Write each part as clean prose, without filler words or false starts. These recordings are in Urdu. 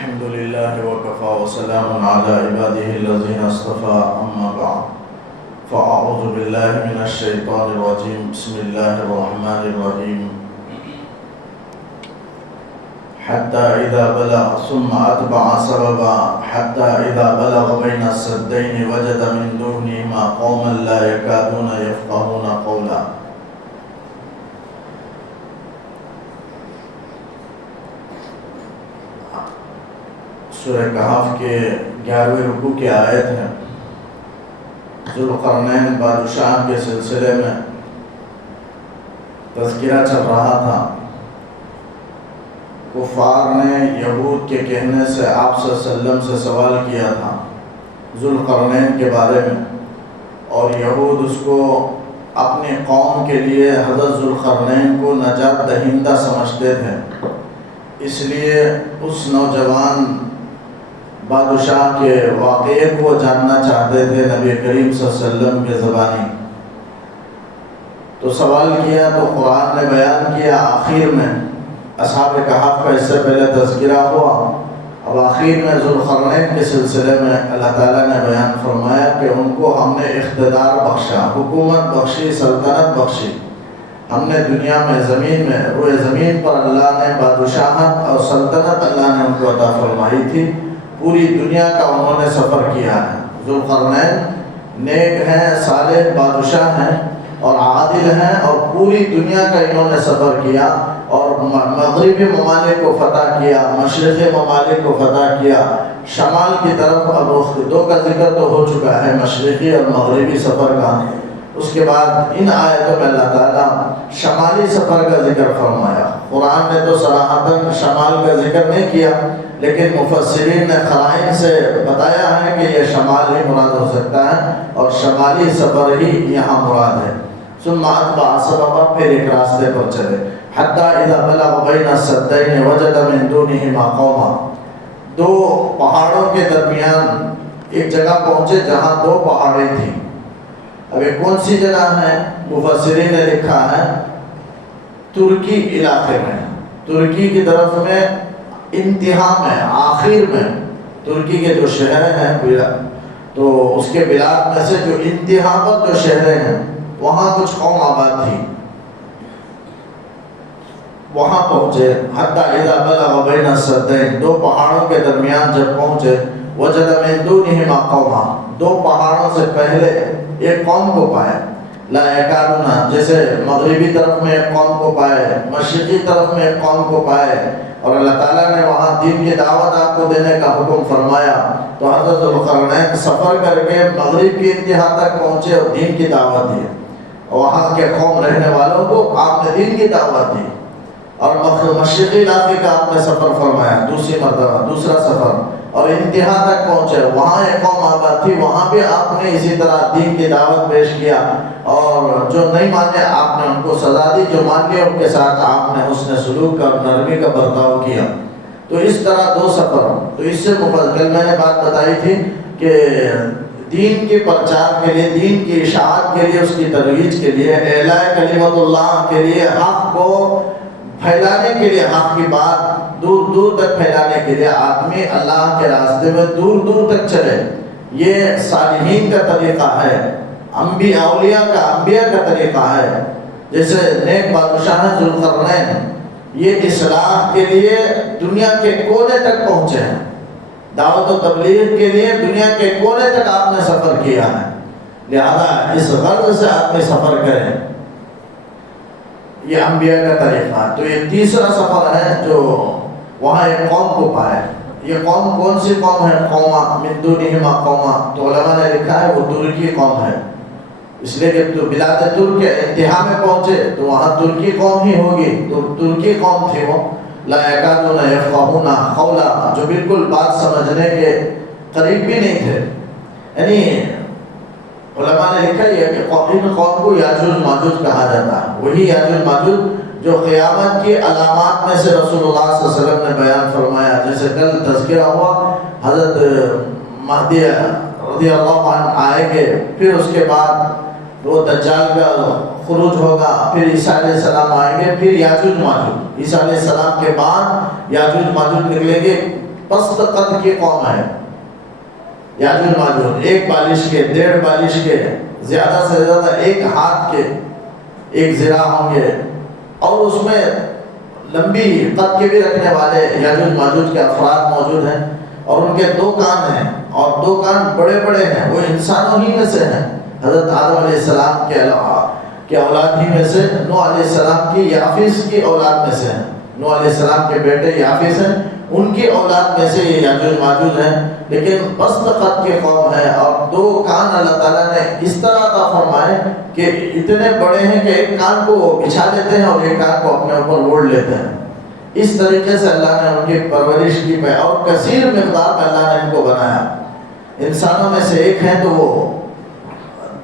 الحمد لله وكفى وسلام على عباده الذين اصطفى أما بعد فأعوذ بالله من الشيطان الرجيم بسم الله الرحمن الرحيم حتى إذا بلغ ثم أتبع سببا حتى إذا بلغ بين السدين وجد من دونهما قوما لا يكادون يفقهون قولا. سورہ کہف کے 11ویں رکوع کی آیت ہے. ذوالقرنین بادشاہ کے سلسلے میں تذکرہ چل رہا تھا. کفار نے یہود کے کہنے سے آپ صلی اللہ علیہ وسلم سے سوال کیا تھا ذوالقرنین کے بارے میں، اور یہود اس کو اپنی قوم کے لیے حضرت ذوالقرنین کو نجات دہندہ سمجھتے تھے. اس لیے اس نوجوان بادشاہ کے واقعے کو جاننا چاہتے تھے نبی کریم صلی اللہ علیہ وسلم کے زبانی. تو سوال کیا تو قرآن نے بیان کیا. آخر میں اصحاب کہف کا اس سے پہلے تذکرہ ہوا، اب آخر میں ذوالقرنین کے سلسلے میں اللہ تعالیٰ نے بیان فرمایا کہ ان کو ہم نے اقتدار بخشا، حکومت بخشی، سلطنت بخشی. ہم نے دنیا میں زمین میں روئے زمین پر اللہ نے بادشاہت اور سلطنت اللہ نے ان کو عطا فرمائی تھی. پوری دنیا کا انہوں نے سفر کیا ہے. ذوالقرنین نیک ہیں، صالح بادشاہ ہیں اور عادل ہیں، اور پوری دنیا کا انہوں نے سفر کیا اور مغربی ممالک کو فتح کیا، مشرقی ممالک کو فتح کیا. شمال کی طرف اب دو کا ذکر تو ہو چکا ہے، مشرقی اور مغربی سفر کا. اس کے بعد ان آیتوں میں اللہ تعالیٰ شمالی سفر کا ذکر فرمایا. قرآن نے تو صراحتاً شمال کا ذکر نہیں کیا، لیکن مفسرین نے قرائن سے بتایا ہے کہ یہ شمال ہی مراد ہو سکتا ہے اور شمالی سفر ہی یہاں مراد ہے. ثم اتبع سببا، پھر ایک راستے پر چلے. حتی اذا بلغ بین السدین وجد من دونہما قوما، دو پہاڑوں کے درمیان ایک جگہ پہنچے جہاں دو پہاڑیں تھیں. اب یہ کون سی جگہ ہے؟ مفسرین نے لکھا ہے ترکی علاقے میں، ترکی کی طرف میں انتہا میں، آخر میں ترکی کے جو شہر ہیں تو اس کے بلاد میں سے جو انتہا پر جو شہریں ہیں وہاں کچھ قوم آباد تھی. وہاں پہنچے. حتی اذا بلغ بین السدین، دو پہاڑوں کے درمیان جب پہنچے، وجد من دونہما قوما، دو پہاڑوں سے پہلے ایک قوم کو پائے. لا یکادون، جیسے مغربی طرف میں ایک قوم کو پائے، مشرقی طرف میں ایک قوم کو پائے، اور اللہ تعالیٰ نے وہاں دین کی دعوت آپ کو دینے کا حکم فرمایا. تو حضرت ذوالقرنین سفر کر کے مغرب کی انتہا تک پہنچے اور دین کی دعوت دی. وہاں کے قوم رہنے والوں کو آپ نے دین کی دعوت دی. اور مشرقی علاقے کا آپ نے سفر فرمایا، دوسری مرتبہ دوسرا سفر، اور انتہا تک پہنچے. وہاں ایک قوم آباد تھی، وہاں بھی آپ نے اسی طرح دین کی دعوت پیش کیا، اور جو نہیں مانے آپ نے ان کو سزا دی، جو مان گئے ان کے ساتھ آپ نے حسن سلوک اور نرمی کا برتاؤ کیا. تو اس طرح دو سفر. تو اس سے کل میں نے بات بتائی تھی کہ دین کے پرچار کے لیے، دین کی اشاعت کے لیے، اس کی ترویج کے لیے، اعلاء کلمت اللہ کے لیے، حق کو پھیلانے کے لیے، حق کی بات دور دور تک پھیلانے کے لیے آدمی اللہ کے راستے میں دور دور تک چلے. یہ صالحین کا طریقہ ہے، اولیاء کا طریقہ ہے. جیسے نیک بادشاہ ذوالقرنین یہ اصلاح کے لیے دنیا کے کونے تک پہنچے ہیں، دعوت و تبلیغ کے لیے دنیا کے کونے تک آپ نے سفر کیا ہے. لہذا اس غرض سے آدمی سفر کریں، یہ انبیاء کا طریقہ ہے. تو یہ تیسرا سفر ہے جو وہاں ایک قوم کو پائے. یہ قوم کون سی قوم ہے؟ قوما من دونہما قوما. تو علماء نے لکھا ہے وہ ترکی قوم ہے، اس لیے کہ تو بلاد ترک کے انتہا میں پہنچے تو وہاں ترکی قوم ہی ہوگی. تو ترکی قوم تھی وہ. لا یکادون یفقهون قولا، جو بالکل بات سمجھنے کے قریب بھی نہیں تھے. یعنی علماء نے لکھا ہے کہ ان قوم کو یاجوج ماجوج کہا جاتا ہے. وہی یاجوج ماجوج جو قیامت کی علامات میں سے رسول اللہ صلی اللہ علیہ وسلم نے بیان فرمایا. جیسے کل تذکرہ ہوا حضرت مہدی رضی اللہ عنہ آئیں گے، پھر اس کے بعد وہ دجال کا خروج ہوگا، پھر عیسیٰ علیہ السلام آئیں گے، پھر یاجوج ماجوج. عیسیٰ علیہ السلام کے بعد یاجوج ماجوج نکلیں گے. پست قد کی قوم ہے یاجوج ماجوج، 1 بالش کے 1.5 بالش کے، زیادہ سے زیادہ 1 ہاتھ کے 1 ذراع ہوں گے، اور اس میں لمبی قد کے بھی رکھنے والے یاجوج ماجوج کے افراد موجود ہیں، اور ان کے 2 کان ہیں، اور 2 کان بڑے بڑے ہیں، وہ انسانوں ہی میں سے ہیں، حضرت آدم علیہ السلام کے علاوہ کے اولاد ہی میں سے، نوح علیہ السلام کی یافیس کی اولاد میں سے ہیں، نوح علیہ السلام کے بیٹے یافیس ہیں، ان کی اولاد میں سے یہ یاجوج ماجوج ہیں، لیکن پست قد کی قوم ہے، اور 2 کان اللہ تعالیٰ نے اس طرح عطا فرمائے کہ اتنے بڑے ہیں کہ 1 کان کو بچھا دیتے ہیں اور 1 کان کو اپنے اوپر اوڑھ لیتے ہیں۔ اس طریقے سے اللہ نے ان کی پرورش کی، اور کثیر مقدار میں اللہ نے ان کو بنایا۔ انسانوں میں سے 1 ہے تو وہ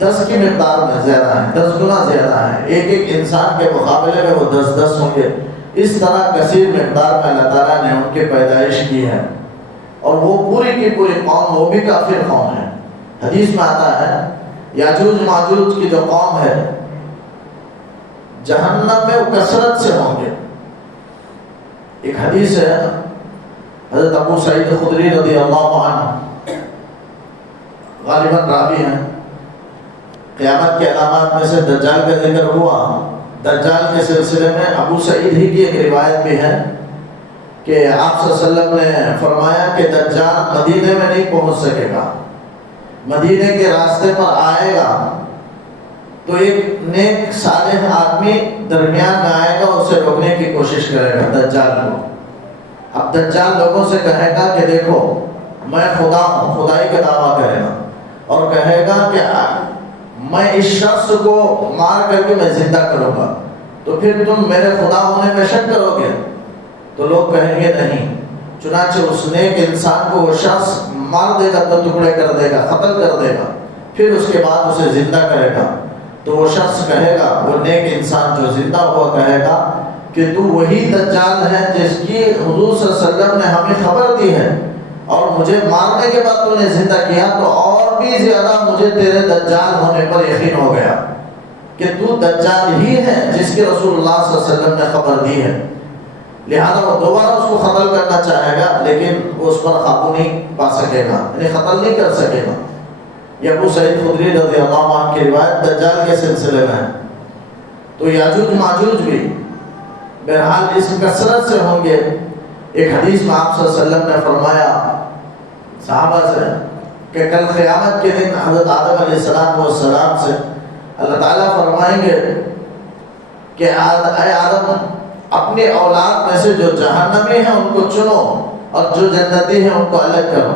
10 کی مقدار میں زیادہ ہیں، 10 گنا زیادہ ہیں، ایک انسان کے مقابلے میں وہ 10 ہوں گے۔ اس طرح کثیر مقدار میں اللہ تعالیٰ نے ان کی پیدائش کی ہے، اور وہ پوری کی پوری قوم وہ بھی کافر قوم ہے۔ حدیث میں آتا ہے یاجوج ماجوج کی جو قوم ہے جہنم میں وہ کثرت سے ہوں گے۔ ایک حدیث ہے، حضرت ابو سعید خدری رضی اللہ عنہ غالباً راوی ہیں، قیامت کے علامات میں سے دجال کا ذکر ہوا۔ دجال کے سلسلے میں ابو سعید ہی کی ایک روایت بھی ہے کہ آپ صلی اللہ علیہ وسلم نے فرمایا کہ دجال مدینے میں نہیں پہنچ سکے گا، مدینے کے راستے پر آئے گا تو ایک نیک صالح آدمی درمیان میں آئے گا، اسے روکنے کی کوشش کرے گا دجال کو۔ اب دجال لوگوں سے کہے گا کہ دیکھو میں خدا ہوں، خدائی کا دعویٰ کرے گا، اور کہے گا کہ میں اس شخص کو مار کر کے میں زندہ کروں گا، تو پھر تم میرے خدا ہونے میں شک کرو گے؟ تو لوگ کہیں گے نہیں۔ چنانچہ اس نیک انسان کو وہ شخص مار دے گا، تو ٹکڑے کر دے گا، قتل کر دے گا، پھر اس کے بعد اسے زندہ کرے گا۔ تو وہ شخص کہے گا، وہ نیک انسان جو زندہ ہوا کہے گا کہ تو وہی دجال ہے جس کی حضور صلی اللہ علیہ وسلم نے ہمیں خبر دی ہے، اور مجھے مارنے کے بعد تو نے زندہ کیا، تو اور بھی زیادہ مجھے تیرے دجال ہونے پر یقین ہو گیا کہ تو دجال ہی ہے جس کے رسول اللہ صلی اللہ علیہ وسلم نے خبر دی ہے۔ لہذا وہ دوبارہ اس کو قتل کرنا چاہے گا، لیکن وہ اس پر قابو نہیں پا سکے گا، یعنی قتل نہیں کر سکے گا۔ یہ ابو سعید خدری رضی اللہ عنہ کی روایت دجال کے سلسلے میں ہے۔ تو یاجوج ماجوج بھی بہرحال اس کثرت سے ہوں گے۔ ایک حدیث میں آپ صلی اللہ علیہ وسلم نے فرمایا صحابہ سے کہ کل قیامت کے دن حضرت آدم علیہ السلام سے اللہ تعالیٰ فرمائیں گے کہ اے آدم، اپنی اولاد میں سے جو جہنمی ہیں ان کو چنو، اور جو جنتی ہیں ان کو الگ کرو۔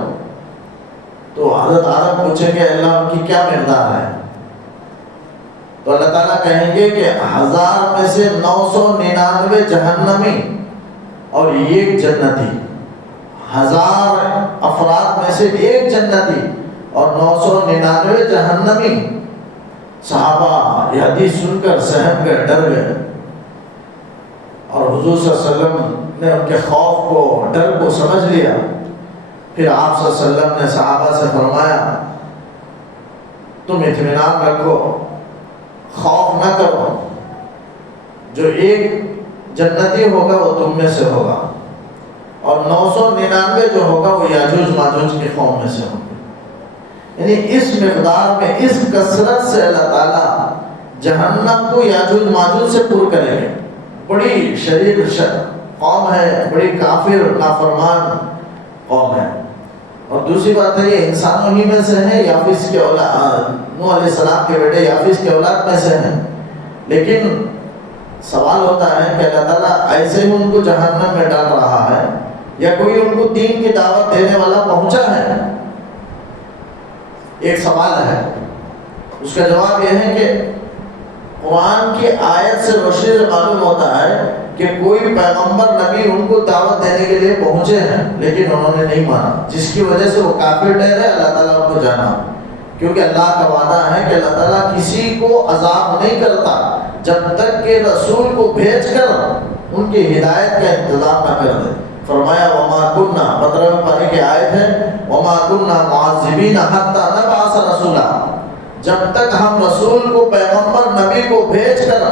تو حضرت آدم پوچھیں گے اللہ ان کی کیا مقدار ہے؟ تو اللہ تعالیٰ کہیں گے کہ 1000 میں سے 999 جہنمی اور 1 جنتی، 1000 افراد میں سے 1 جنتی اور 999 جہنمی۔ صحابہ یہ حدیث سن کر سہم گئے، ڈر گئے، اور حضور صلی اللہ علیہ وسلم نے ان کے خوف کو، ڈر کو سمجھ لیا۔ پھر آپ صلی اللہ علیہ وسلم نے صحابہ سے فرمایا تم اطمینان رکھو، خوف نہ کرو، جو 1 جنتی ہوگا وہ تم میں سے ہوگا، اور 999 جو ہوگا وہ یاجوج ماجوج کی قوم میں سے ہوگا۔ یعنی اس مقدار میں، اس کثرت سے اللہ تعالیٰ جہنم کو یاجوج ماجوج سے پور کریں گے۔ بڑی شریر قوم ہے، بڑی کافر نافرمان قوم ہے۔ اور دوسری بات ہے یہ انسانوں ہی میں سے ہیں، یافیس کے اولاد، نوح علیہ السلام کے بیٹے یافیس کے اولاد میں سے ہیں، لیکن سوال ہوتا ہے کہ اللہ تعالیٰ ایسے ہی ان کو جہنم میں ڈال رہا ہے یا کوئی ان کو دین کی دعوت دینے والا پہنچا ہے؟ ایک سوال ہے، اس کا جواب یہ ہے کہ قرآن کی آیت سے روشنی سے معلوم ہوتا ہے کہ کوئی پیغمبر نبی ان کو دعوت دینے کے لیے پہنچے ہیں، لیکن انہوں نے نہیں مانا، جس کی وجہ سے وہ کافر ٹھہرے۔ اللہ تعالیٰ ان کو جانا، کیونکہ اللہ کا وعدہ ہے کہ اللہ تعالیٰ کسی کو عذاب نہیں کرتا جب تک کہ رسول کو بھیج کر ان کی ہدایت کا انتظام نہ کر دے۔ فرمایا وما کننا، 15 پارے کی آیت ہے، وما کننا معذبین حتی نبعث رسولا، جب تک ہم رسول کو، پیغمبر نبی کو بھیج کر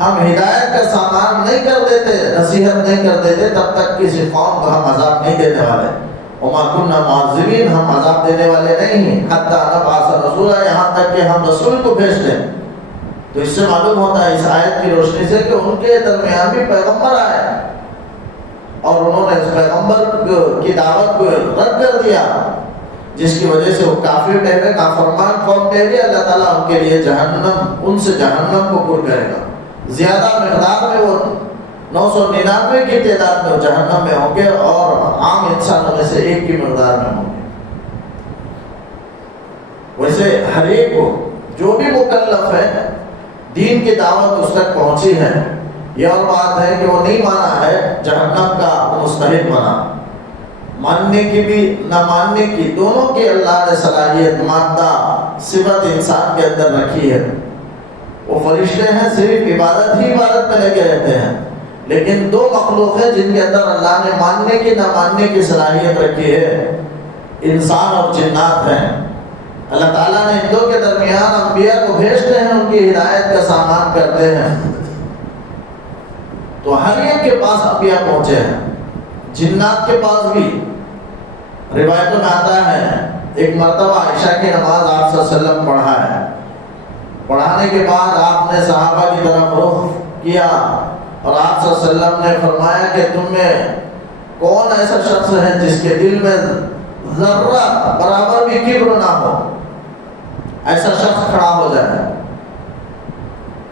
ہم ہدایت کا سامان نہیں کر دیتے، نصیحت نہیں کر دیتے، تب تک کسی قوم کو ہم عذاب نہیں دینے والے۔ وما كنا معذبین، ہم عذاب دینے والے نہیں ہیں، حتی نبعث رسولا، یہاں تک کہ ہم رسول کو بھیج دیں۔ تو اس سے معلوم ہوتا ہے اس آیت کی روشنی سے کہ ان کے درمیان بھی پیغمبر آئے اور انہوں نے اس پیغمبر کی دعوت کو رد کر دیا، جس کی وجہ سے وہ کافر ٹھہرے، نافرمان قوم ٹھہری۔ اللہ تعالیٰ ان کے لیے جہنم، ان سے جہنم کو پر کرے گا۔ زیادہ مقدار میں وہ 999 کی تعداد میں وہ جہنم میں ہوں گے اور عام انسانوں میں سے ایک کی مقدار میں ہوں گے۔ ویسے ہر ایک کو جو بھی مکلف ہے دین کی دعوت اس تک پہنچی ہے، یہ اور بات ہے کہ وہ نہیں مانا ہے جہنم کا مستحق بنا، ماننے کی بھی نہ ماننے کی دونوں کی اللہ نے صلاحیت، مادہ صفت انسان کے اندر رکھی ہے۔ وہ فرشتے ہیں صرف عبادت ہی عبادت میں لگے رہتے ہیں، لیکن دو مخلوق ہیں جن کے اندر اللہ نے ماننے کی نہ ماننے کی صلاحیت رکھی ہے، انسان اور جنات ہیں۔ اللہ تعالیٰ نے ان دو کے درمیان انبیاء کو بھیجتے ہیں، ان کی ہدایت کا سامان کرتے ہیں۔ تو ہر ایک کے پاس انبیاء پہنچے ہیں، جنات کے پاس بھی۔ روایتوں میں آتا ہے ایک مرتبہ عشاء کی نماز آپ صلی اللہ علیہ وسلم پڑھا ہے، پڑھانے کے بعد آپ نے صحابہ کی طرف رخ کیا اور آپ صلی اللہ علیہ وسلم نے فرمایا کہ تم میں کون ایسا شخص ہے جس کے دل میں ذرہ برابر بھی کبر نہ ہو، ایسا شخص کھڑا ہو جائے۔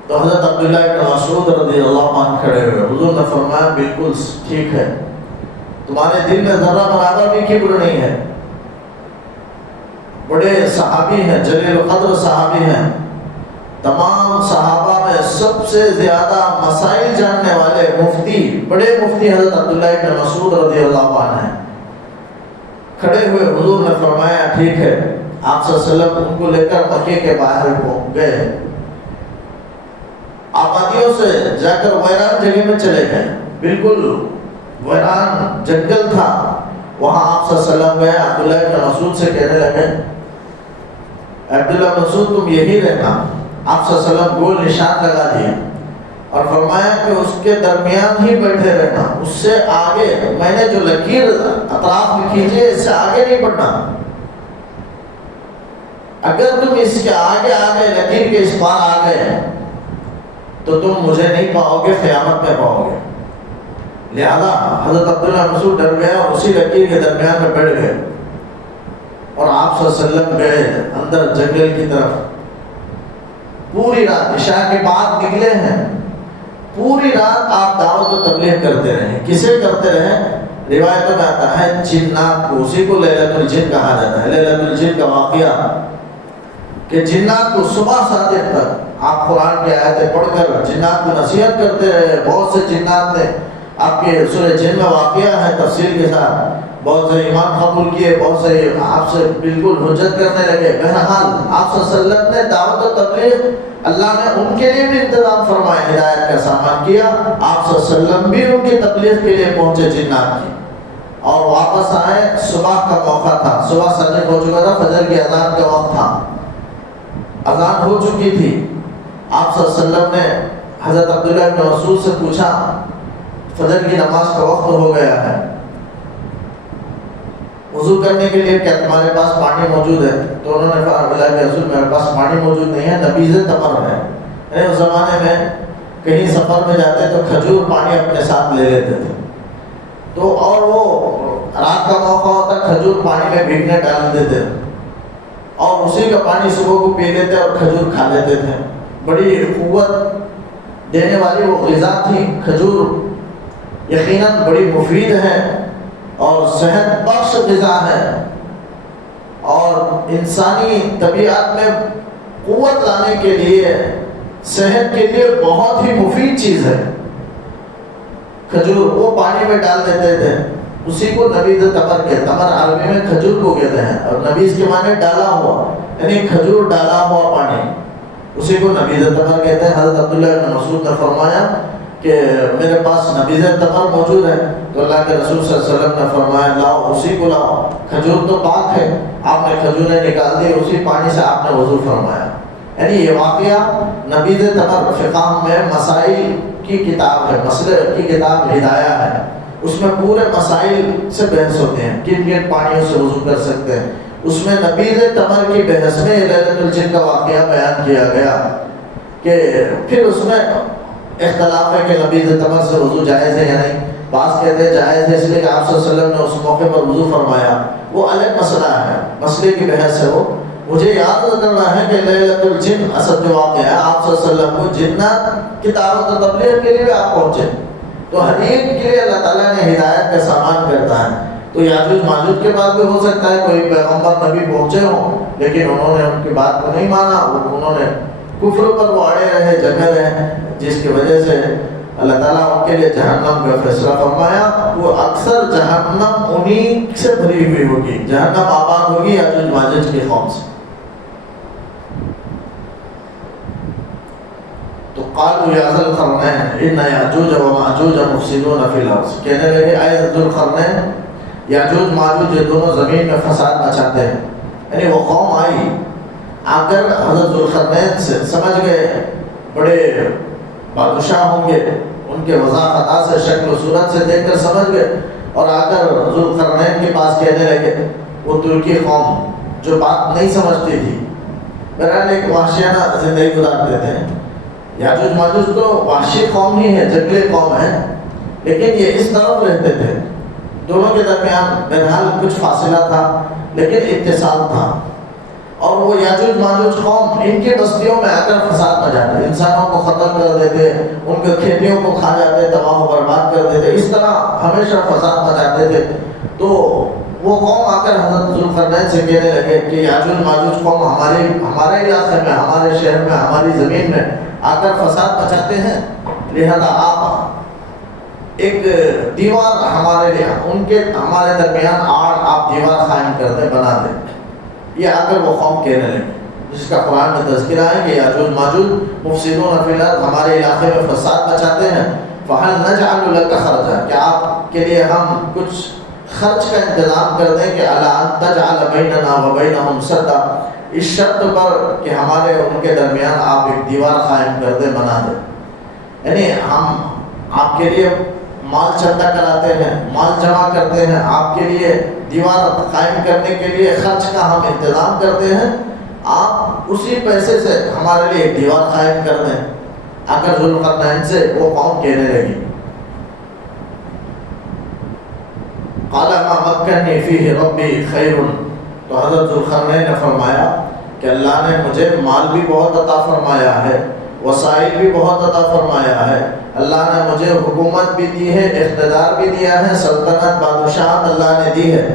تو حضرت عبداللہ بن مسعود رضی اللہ عنہ کھڑے ہوئے، حضور نے فرمایا بالکل ٹھیک ہے، تمہارے دل میں ذرہ برابر بھی کبر نہیں ہے۔ بڑے صحابی ہیں، جلیل القدر صحابی ہیں، تمام صحابہ میں سب سے زیادہ مسائل جاننے والے مفتی، بڑے مفتی حضرت عبداللہ بن مسعود رضی اللہ عنہ ہیں۔ کھڑے ہوئے حضور نے فرمایا ٹھیک ہے، آپ صلی اللہ علیہ وسلم ان کو لے کر مکے کے باہر گئے، آبادیوں سے جا کر ویران جگہ میں چلے گئے، بالکل ویران جنگل تھا، وہاں آپ صلی اللہ علیہ وسلم گئے، عبداللہ بن مسعود سے کہنے لگے عبداللہ مسعود تم یہی رہنا۔ آپ صلی اللہ علیہ وسلم گول نشان لگا دیے اور فرمایا کہ اس کے درمیان ہی بیٹھے رہنا، اس سے آگے میں نے جو لکیر اطراف میں کھینچی اس سے آگے نہیں بڑھنا، اگر تم اس کے آگے آگے لکیر کے اس پار آ گئے تو تم مجھے نہیں پاؤ گے، قیامت میں پاؤ گے۔ لہذا حضرت عبداللہ مسعود ڈر گیا اور اسی لکیر کے درمیان میں بیٹھ گئے اور آپ صلی اللہ علیہ وسلم گئے اندر جنگل کی طرف۔ پوری رات عشاء کے بعد نکلے ہیں، پوری رات آپ دعوت و تبلیغ کرتے رہے۔ کسے کرتے رہے؟ روایتوں میں آتا ہے جنات کو، اسی کو لیلۃ الجن کہا جاتا ہے۔ لیلۃ الجن کا واقعہ کہ جنات کو صبح صادق تک آپ قرآن کی آیتیں پڑھ کر جنات کو نصیحت کرتے رہے۔ بہت سے جنات نے آپ کے سورہ جن میں واقعہ ہے تفصیل کے ساتھ، بہت سے ایمان قبول کیے، بہت سے آپ سے بالکل حجت کرنے لگے۔ بہرحال آپ صلی اللہ علیہ وسلم نے دعوت و تبلیغ، اللہ نے ان کے لیے بھی انتظام فرمایا، ہدایت کا سامان کیا۔ آپ صلی اللہ علیہ وسلم بھی ان کی تبلیغ کے لیے پہنچے جنات کی، اور واپس آئے۔ صبح کا موقع تھا، صبح صادق ہو چکا تھا، فجر کی اذان کا وقت تھا، اذان ہو چکی تھی۔ آپ صلی اللہ علیہ وسلم نے حضرت عبداللہ بن مسعود سے پوچھا فجر کی نماز کا وقت ہو گیا ہے، وضو کرنے کے لیے کیا تمہارے پاس پانی موجود ہے؟ تو انہوں نے کہا اللہ کے رسول میرے پاس پانی موجود نہیں ہے، نبیذ تمر ہے۔ اس زمانے میں کہیں سفر میں جاتے تو کھجور پانی اپنے ساتھ لے لیتے تھے، تو اور وہ رات کا موقع ہوتا کھجور پانی میں بھیگنے ڈال دیتے اور اسی کا پانی صبح کو پی لیتے اور کھجور کھا لیتے تھے۔ بڑی قوت دینے والی وہ غذا تھی کھجور، یقیناً بڑی مفید ہے اور صحت بخش غذا ہے، اور انسانی طبیعت میں قوت لانے کے لیے، صحت کے لیے بہت ہی مفید چیز ہے کھجور۔ وہ پانی میں ڈال دیتے تھے، اسی کو نبیذ تمر کہتے ہیں۔ تمر عربی میں کھجور کو کہتے ہیں، اور نبیذ کے معنی ڈالا ہوا، یعنی کھجور ڈالا ہوا پانی، اسی کو نبیذ تمر کہتے ہیں۔ حضرت عبداللہ بن مسعود نے فرمایا کہ میرے پاس نبیذ تمر موجود ہے، تو اللہ کے رسول صلی اللہ علیہ وسلم نے فرمایا لاؤ، اسی کو لاؤ، کھجور تو پاک ہے۔ آپ نے کھجوریں نکال دی، اسی پانی سے آپ نے وضو فرمایا۔ یعنی یہ واقعہ نبیذ تمر فقہ میں مسائل کی کتاب ہے، مسئلے کی کتاب ہدایہ ہے، اس میں پورے مسائل سے بحث ہوتے ہیں، کن کن پانیوں سے وضو کر سکتے ہیں۔ اس میں نبیذ تمر کی بحث میں لیلۃ الجن کا واقعہ بیان کیا گیا کہ پھر اس میں اختلاف ہے کہ نبیذ تمر سے وضو جائز ہے یا نہیں۔ بعض کہتے ہیں جائز ہے اس لیے کہ آپ صلی اللہ علیہ وسلم نے اس موقع پر وضو فرمایا، وہ الگ مسئلہ ہے، مسئلے کی بحث ہے وہ۔ مجھے یاد کرنا ہے کہ لیلۃ الجن اصل جو واقعہ ہے، آپ صلی اللہ علیہ وسلم کو جنات کی دعوت و تبلیغ کے لیے آپ پہنچے، تو ہر ایک کے لیے اللہ تعالیٰ نے ہدایت کا سامان کرتا ہے۔ تو یاجوج ماجوج کے بعد بھی ہو سکتا ہے کوئی پیغمبر نبی پہنچے ہوں لیکن انہوں نے ان کی بات کو نہیں مانا، انہوں نے کفر پر وہ اڑے رہے، جمے رہے، جس کی وجہ سے اللہ تعالیٰ ان کے لیے جہنم کا فیصلہ فرمایا۔ وہ اکثر جہنم انہی سے بھری ہوئی ہوگی، جہنم آباد ہوگی یاجوج ماجوج کی قوم سے۔ تو قالوا یا ذا القرنین ان یاجوج و ماجوج مفسدون فی الارض، کہنے لگے اے ذو القرنین، یاجوج ماجوج یہ دونوں زمین میں فساد مچاتے ہیں۔ یعنی وہ قوم آئی، آ کر حضرت ذو القرنین سے سمجھ گئے بڑے بادشاہ ہوں گے، ان کے وضاحت سے شکل و صورت سے دیکھ کر سمجھ گئے، اور آ کر ذو القرنین کے پاس کہنے لگے، وہ ترکی قوم جو بات نہیں سمجھتی تھی، بہرحال ایک وحشیانہ زندگی گزارتے تھے۔ یاجوج ماجوج تو وحشی قوم ہی ہے، جنگلی قوم ہے، لیکن یہ اس طرف رہتے تھے، دونوں کے درمیان بہرحال کچھ فاصلہ تھا لیکن اتصال تھا۔ اور وہ یاجوج ماجوج قوم ان کی بستیوں میں آ کر فساد مچاتے، انسانوں کو ختم کر دیتے، ان کے کھیتیوں کو کھا جاتے، تباہ و برباد کر دیتے، اس طرح ہمیشہ فساد مچاتے تھے۔ تو وہ قوم آ کر حضرت ذو القرنین سے کہنے لگے کہ یاجوج ماجوج قوم ہمارے علاقے میں، ہمارے شہر میں، ہماری زمین میں آ کر فساد مچاتے ہیں، لہذا آپ ایک دیوار ہمارے لیے، ان کے ہمارے درمیان آڑ آپ دیوار قائم کر دیں، بنا دیں۔ یہ آ کر وہ قوم کہنے لگے، جس کا قرآن میں تذکرہ ہے کہ یاجوج ماجوج مفسدون فی الارض، ہمارے علاقے میں فساد مچاتے ہیں۔ فہل نجعل لک خرجا، کہ آپ کے لیے ہم کچھ خرچ کا انتظام کر دیں کہ الا ان تجعل بیننا و بینہم سدا، اس شرط پر کہ ہمارے اور ان کے درمیان آپ ایک دیوار قائم کر دیں، بنا دیں۔ یعنی ہم آپ کے لیے مال چندہ کراتے ہیں، مال جمع کرتے ہیں، آپ کے لیے دیوار قائم کرنے کے لیے خرچ کا ہم انتظام کرتے ہیں، آپ اسی پیسے سے ہمارے لیے ایک دیوار قائم کر دیں۔ اگر ذو القرنین سے وہ قوم کہنے لگی، قال ما مکنی فیہ ربی خیر، تو حضرت ذو القرنین نے فرمایا کہ اللہ نے مجھے مال بھی بہت عطا فرمایا ہے، وسائل بھی بہت عطا فرمایا ہے، اللہ نے مجھے حکومت بھی دی ہے، اقتدار بھی دیا ہے، سلطنت بادشاہت اللہ نے دی ہے۔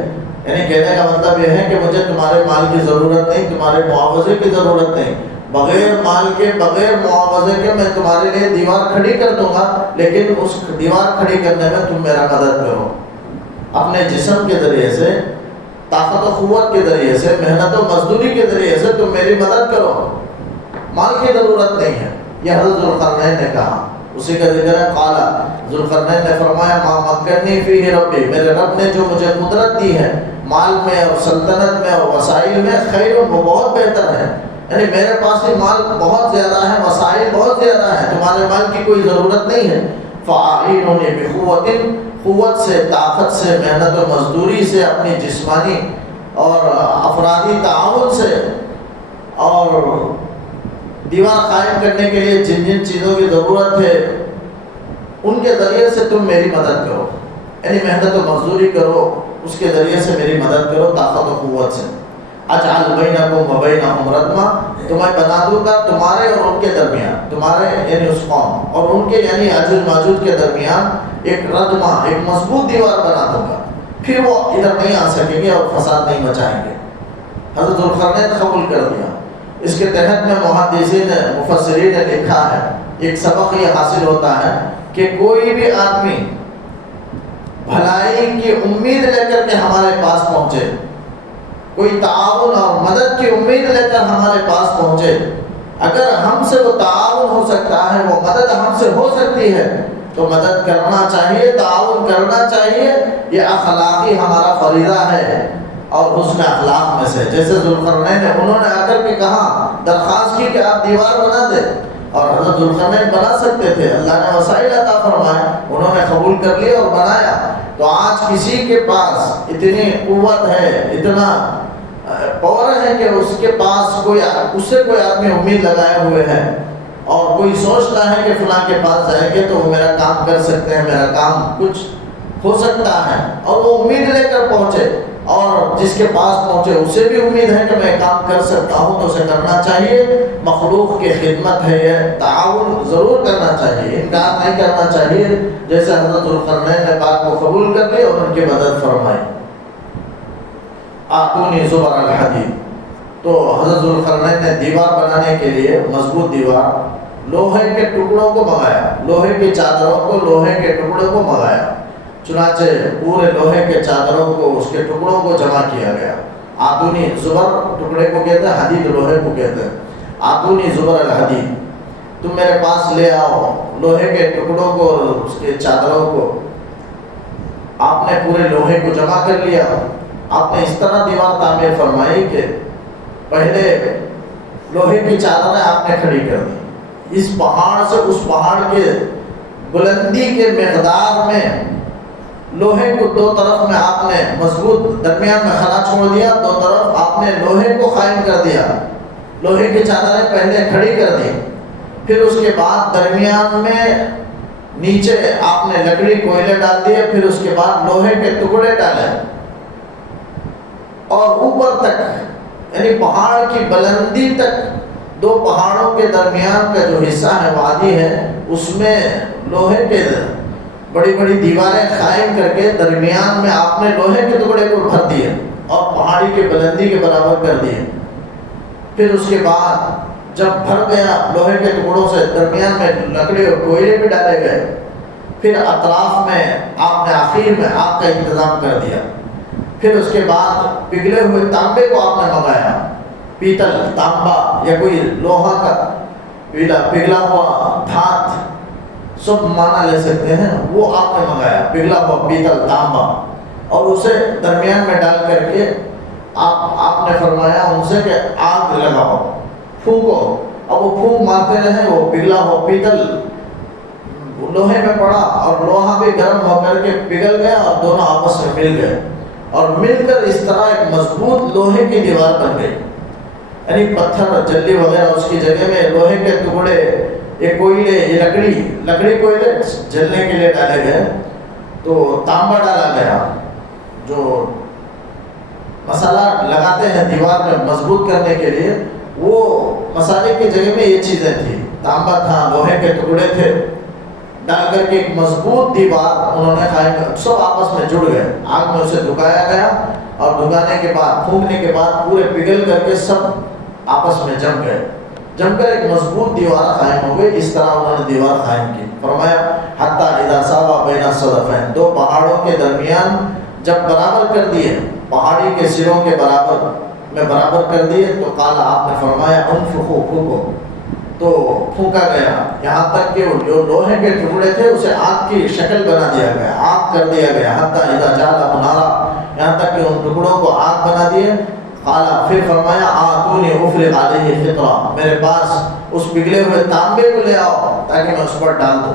یعنی کہنے کا مطلب یہ ہے کہ مجھے تمہارے مال کی ضرورت نہیں، تمہارے معاوضے کی ضرورت نہیں، بغیر مال کے، بغیر معاوضے کے میں تمہارے لیے دیوار کھڑی کر دوں گا، لیکن اس دیوار کھڑی کرنے میں تم میرا مدد کرو، اپنے جسم کے ذریعے سے، طاقت و قوت کے ذریعے سے، محنت و مزدوری کے ذریعے سے تم میری مدد کرو، مال کی ضرورت نہیں ہے۔ یہ حضرت ذو القرنین نے کہا، اسی کا ذکر ہے۔ قال، ذو القرنین نے فرمایا ما مکنی فیہ ربی، میرے رب نے جو مجھے قدرت دی ہے مال میں اور سلطنت میں اور وسائل میں، خیر، وہ بہت بہتر ہے، یعنی میرے پاس ہی مال بہت زیادہ ہے، وسائل بہت زیادہ ہے، تمہارے مال کی کوئی ضرورت نہیں ہے۔ فاعینونی بقوت، قوت سے، طاقت سے، محنت و مزدوری سے، اپنی جسمانی اور افرادی تعاون سے، اور دیوار قائم کرنے کے لیے جن جن چیزوں کی ضرورت ہے ان کے ذریعے سے تم میری مدد کرو، یعنی محنت و مزدوری کرو، اس کے ذریعے سے میری مدد کرو، طاقت و قوت سے۔ اجعل بینکم و بینہم ردما، تو میں بنا دوں گا تمہارے اور ان کے درمیان، تمہارے یعنی اس قوم اور ان کے یعنی یاجوج ماجوج کے درمیان ایک ردما، ایک مضبوط دیوار بنا دوں گا، پھر وہ ادھر نہیں آ سکیں گے اور فساد نہیں مچائیں گے۔ حضرت ذو القرنین نے قبول کر دیا۔ اس کے تحت میں محدثین مفسرین نے لکھا ہے، ایک سبق یہ حاصل ہوتا ہے کہ کوئی بھی آدمی بھلائی کی امید لے کر کے ہمارے پاس پہنچے، کوئی تعاون اور مدد کی امید لے کر ہمارے پاس پہنچے، اگر ہم سے وہ تعاون ہو سکتا ہے، وہ مدد ہم سے ہو سکتی ہے تو مدد کرنا چاہیے، تعاون کرنا چاہیے، یہ اخلاقی ہمارا فریضہ ہے اور حسن اخلاق میں سے۔ جیسے ذو القرنین نے، انہوں نے آ کر کے کہا، درخواست کی کہ آپ دیوار بنا دیں، اور حضرت ذو القرنین بنا سکتے تھے، اللہ نے وسائل عطا فرمائے، انہوں نے قبول کر لیا اور بنایا۔ تو آج کسی کے پاس اتنی قوت ہے، اتنا پاور ہے کہ اس کے پاس اس سے کوئی آدمی امید لگائے ہوئے ہے اور کوئی سوچتا ہے کہ فلاں کے پاس جائیں گے تو وہ میرا کام کر سکتے ہیں، میرا کام کچھ ہو سکتا ہے، اور وہ امید لے کر پہنچے، اور جس کے پاس پہنچے اسے بھی امید ہے کہ میں کام کر سکتا ہوں، تو اسے کرنا چاہیے۔ مخلوق کی خدمت ہے، یہ تعاون ضرور کرنا چاہیے، انکار نہیں کرنا چاہیے۔ جیسے حضرت ذوالقرنین نے بات کو قبول کر لی اور ان کی مدد فرمائی، آتونی زبر الحدید۔ تو حضرت ذوالقرنین نے دیوار بنانے کے لیے مضبوط دیوار لوہے کے ٹکڑوں کو منگایا، لوہے کی چادروں کو، لوہے کے ٹکڑوں کو منگایا۔ چنانچہ پورے لوہے کے چادروں کو، اس کے ٹکڑوں کو جمع کیا گیا۔ آتونی زبر ٹکڑے کو کہتے ہیں، حدید لوہے کو کہتے ہیں۔ آتونی زبر الحدید، تم میرے پاس لے آؤ لوہے کے ٹکڑوں کو اور اس کے چادروں کو۔ آپ نے پورے لوہے کو جمع کر لیا۔ آپ نے اس طرح دیوار تعمیر فرمائی کہ پہلے لوہے کی چادریں آپ نے کھڑی کر دی، اس پہاڑ سے اس پہاڑ کے بلندی کے مقدار میں لوہے کو دو طرف میں آپ نے مضبوط، درمیان میں خلا چھوڑ دیا، دو طرف آپ نے لوہے کو قائم کر دیا، لوہے کی چادریں پہلے کھڑی کر دی، پھر اس کے بعد درمیان میں نیچے آپ نے لکڑی کوئلے ڈال دیے، پھر اس کے بعد لوہے کے ٹکڑے ڈالے، اور اوپر تک یعنی پہاڑ کی بلندی تک دو پہاڑوں کے درمیان کا جو حصہ ہے، وادی ہے، اس میں لوہے کے بڑی بڑی دیواریں قائم کر کے درمیان میں آپ نے لوہے کے ٹکڑے کو بھر دیے اور پہاڑی کی بلندی کے برابر کر دیے۔ پھر اس کے بعد جب بھر گیا لوہے کے ٹکڑوں سے، درمیان میں لکڑی اور کوئلے بھی ڈالے گئے، پھر اطراف میں آپ نے آخر میں آگ کا انتظام کر دیا۔ پھر اس کے بعد پگھلے ہوئے تانبے کو آپ نے منگایا، پیتل، تانبا یا کوئی لوہا کا پگھلا ہوا دھات، سب معنی لے سکتے ہیں، وہ آپ نے منگایا، پگھلا ہوا پیتل، تانبا، اور اسے درمیان میں ڈال کر کے آپ نے فرمایا ان سے کہ آگ لگاؤ، پھونکو۔ اب وہ پھونک مارتے رہے، وہ پگھلا ہوا پیتل لوہے میں پڑا اور لوہا بھی گرم ہو کر کے پگھل گیا اور دونوں آپس میں مل گئے، اور مل کر اس طرح ایک مضبوط لوہے کی دیوار بن گئی۔ یعنی پتھر جلی وغیرہ اس کی جگہ میں لوہے کے ٹکڑے، یہ کوئلے، یہ لکڑی کوئلے جلنے کے لیے ڈالے گئے، تو تانبا ڈالا گیا، جو مسالہ لگاتے ہیں دیوار میں مضبوط کرنے کے لیے، وہ مسالے کی جگہ میں یہ چیزیں تھیں، تانبا تھا، لوہے کے ٹکڑے تھے، ڈال کر کے ایک مضبوط دیوار انہوں نے قائم کر، سب آپس میں جڑ گئے، آگ میں اسے دھکایا گیا، اور دھکانے کے بعد، پھونکنے کے بعد پورے پگھل کر کے سب آپس میں جم گئے، جم کر ایک مضبوط دیوار قائم ہو گئی۔ اس طرح انہوں نے دیوار قائم کی۔ فرمایا حتی اذا ساوا بین الصدفین، دو پہاڑوں کے درمیان جب برابر کر دیے، پہاڑی کے سروں کے برابر میں برابر کر دیے، تو قال، آپ نے فرمایا انفخوا، پھونکو، تو پھونکا گیا، یہاں تک کہ جو لوہے کے ٹکڑے تھے اسے آگ کی شکل بنا دیا گیا، آگ کر دیا گیا، حتی اذا جعلہ نارا، یہاں تک کہ ان ٹکڑوں کو آگ بنا دیے۔ قال، پھر فرمایا آتونی افرغ علیہ قطرہ، میرے پاس اس پگھلے ہوئے تانبے کو لے آؤ تاکہ میں اس پر ڈال دوں۔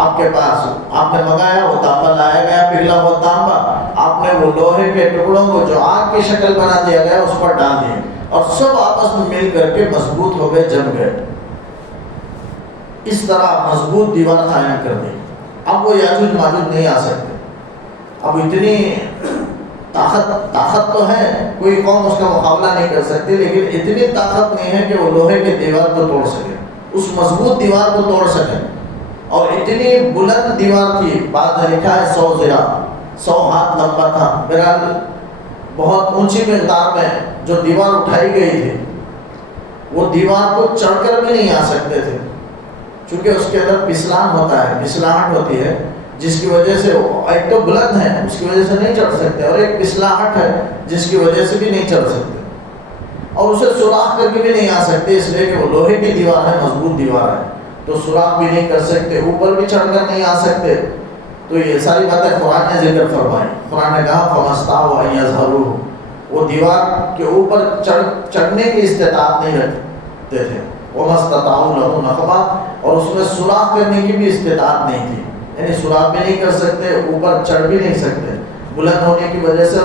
آپ کے پاس آپ نے منگایا، وہ تانبا لایا گیا، پگھلا ہوا تانبا، آپ نے وہ لوہے کے ٹکڑوں کو جو آگ کی شکل بنا دیا گیا اس پر ڈال دیے، اور سب آپس میں مل کر کے مضبوط ہو گئے، جم گئے۔ اس طرح مضبوط دیوار قائم کر دی۔ اب وہ یاجوج ماجوج نہیں آ سکتے۔ اب اتنی طاقت تو ہے، کوئی قوم اس کا مقابلہ نہیں کر سکتی، لیکن اتنی طاقت نہیں ہے کہ وہ لوہے کے دیوار کو توڑ سکے، اس مضبوط دیوار کو توڑ سکے۔ اور اتنی بلند دیوار تھی، بعد میں لکھا ہے 100 ذراع، 100 ہاتھ لمبا تھا، بہرحال بہت اونچی مقدار میں جو دیوار اٹھائی گئی تھی، وہ دیوار کو چڑھ کر بھی نہیں آ سکتے تھے، چونکہ اس کے اندر پسلان ہوتا ہے، پسلاہٹ ہوتی ہے، جس کی وجہ سے ایک تو بلند ہے اس کی وجہ سے نہیں چڑھ سکتے، اور ایک پسلاہٹ ہے جس کی وجہ سے بھی نہیں چڑھ سکتے، اور اسے سوراخ کر کے بھی نہیں آ سکتے، اس لیے کہ وہ لوہے کی دیوار ہے، مضبوط دیوار ہے، تو سوراخ بھی نہیں کر سکتے، اوپر بھی چڑھ کر نہیں آ سکتے۔ تو یہ ساری باتیں قرآن نے ذکر فرمائی۔ قرآن نے کہا فَمَسْتَطَاعُوا أَن يَظْهَرُوهُ، وہ دیوار کے اوپر چڑھنے کی استطاعت نہیں رکھتے تھے، وَمَا اسْتَطَاعُوا لَهُ نَقْبًا، اور اس میں سوراخ کرنے کی بھی استطاعت نہیں تھی، یعنی سوراخ بھی نہیں کر سکتے، اوپر چڑھ بھی نہیں سکتے، بلند ہونے کی وجہ سے،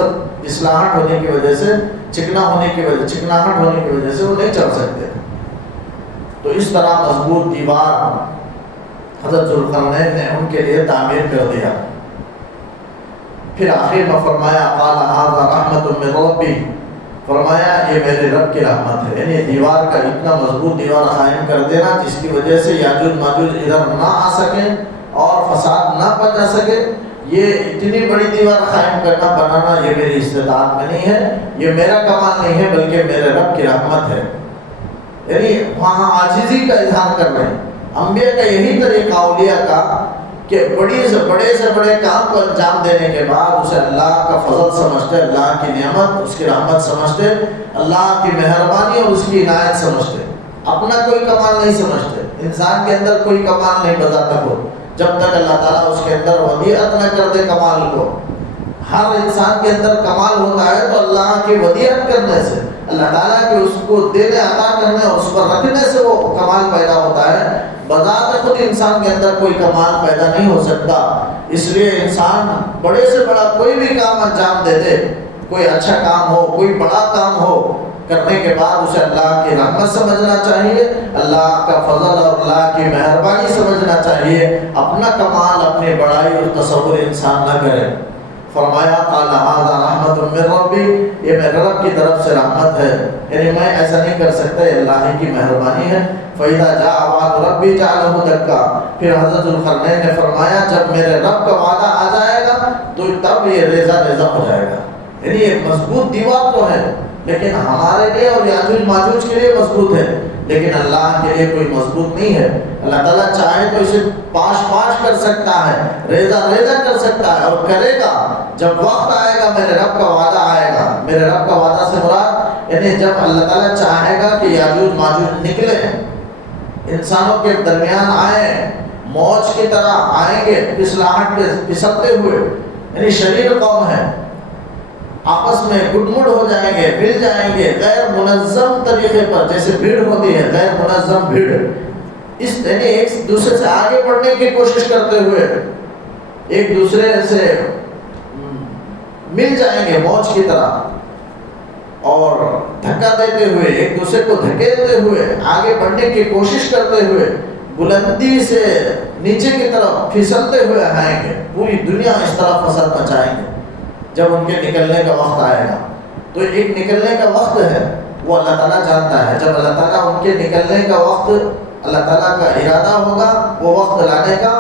اصلاحات ہونے کی وجہ سے، چکناہٹ ہونے کی وجہ سے وہ نہیں چڑھ سکتے. تو اس طرح مضبوط دیوار حضرت ذوالقرنین نے ان کے لیے تعمیر کر دیا. پھر آخر میں فرمایا قال ھذا رحمت من ربی، فرمایا یہ میرے رب کی رحمت ہے. یعنی دیوار کا اتنا مضبوط دیوار قائم کر دینا جس کی وجہ سے یاجوج ماجوج ادھر نہ آ سکیں اور فساد نہ پہنچا سکے، یہ اتنی بڑی دیوار قائم کرنا بنانا یہ میری استطاعت میں نہیں ہے، یہ میرا کمال نہیں ہے، بلکہ میرے رب کی رحمت ہے. یعنی وہاں عاجزی کا اظہار کر رہے ہیں. انبیاء کا یہی طریقہ اولیاء کا کہ بڑے سے بڑے کام کو انجام دینے کے بعد اسے اللہ کا فضل سمجھتے، اللہ کی نعمت، اس کی رحمت سمجھتے، اللہ کی مہربانی اور اس کی عنایت سمجھتے، اپنا کوئی کمال نہیں سمجھتے. انسان کے اندر کوئی کمال نہیں بذات خود جب تک اللہ تعالیٰ اس کے اندر ودیعت نہ کر دے کمال کو. ہر انسان کے اندر کمال ہوتا ہے تو اللہ کی ودیعت کرنے سے، اللہ تعالیٰ کے اس کو دینے عطا کرنے اور اس پر رکھنے سے وہ کمال پیدا ہوتا ہے. بذات خود انسان کے اندر کوئی کمال پیدا نہیں ہو سکتا. اس لیے انسان بڑے سے بڑا کوئی بھی کام انجام دے دے، کوئی اچھا کام ہو، کوئی بڑا کام ہو، کرنے کے بعد اسے اللہ کی رحمت سمجھنا چاہیے، اللہ کا فضل اور اللہ کی مہربانی سمجھنا چاہیے. اپنا کمال، اپنی بڑائی اور تصور انسان نہ کرے. فرمایا قال ھذا رحمت من ربی، یہ میرے رب کی طرف سے رحمت ہے، یعنی میں ایسا نہیں کر سکتا، یہ اللہ کی مہربانی ہے. فَإِذَا جَاءَ وَعْدُ رَبِّي جَعَلَهُ دَكًّا، پھر حضرت ذوالقرنین نے فرمایا جب میرے رب کا وعدہ آ جائے گا تو تب یہ ریزہ ریزہ ہو جائے گا. یعنی یہ مضبوط دیوار تو ہے لیکن ہمارے لیے اور یاجوج ماجوج کے لیے مضبوط ہے، لیکن اللہ کے لیے کوئی مضبوط نہیں ہے. اللہ تعالیٰ چاہے تو اسے پاش کر سکتا ہے، ریزہ کر سکتا ہے، اور کرے گا جب وقت آئے گا، میرے رب کا وعدہ آئے گا. میرے رب کا وعدہ سے مراد یعنی جب اللہ تعالیٰ چاہے گا کہ یاجوج ماجوج نکلے، انسانوں کے درمیان آئیں، موج کی طرح آئیں گے، پھسلاہٹ پہ پھسلتے ہوئے، یعنی شریر قوم ہے، آپس میں گڈ مڈ ہو جائیں گے، مل جائیں گے غیر منظم طریقے پر، جیسے بھیڑ ہوتی ہے غیر منظم بھیڑ، اس یعنی ایک دوسرے سے آگے بڑھنے کی کوشش کرتے ہوئے ایک دوسرے سے مل جائیں گے موج کی طرح، اور دھکا دیتے ہوئے، ایک دوسرے کو دھکیلتے ہوئے، آگے بڑھنے کی کوشش کرتے ہوئے، بلندی سے نیچے کی طرف پھسلتے ہوئے آئیں گے. پوری دنیا اس طرح فساد مچائیں گے. جب ان کے نکلنے کا وقت آئے گا تو ایک نکلنے کا وقت ہے وہ اللہ تعالیٰ جانتا ہے. جب اللہ تعالیٰ ان کے نکلنے کا وقت، اللہ تعالیٰ کا ارادہ ہوگا وہ وقت لانے کا،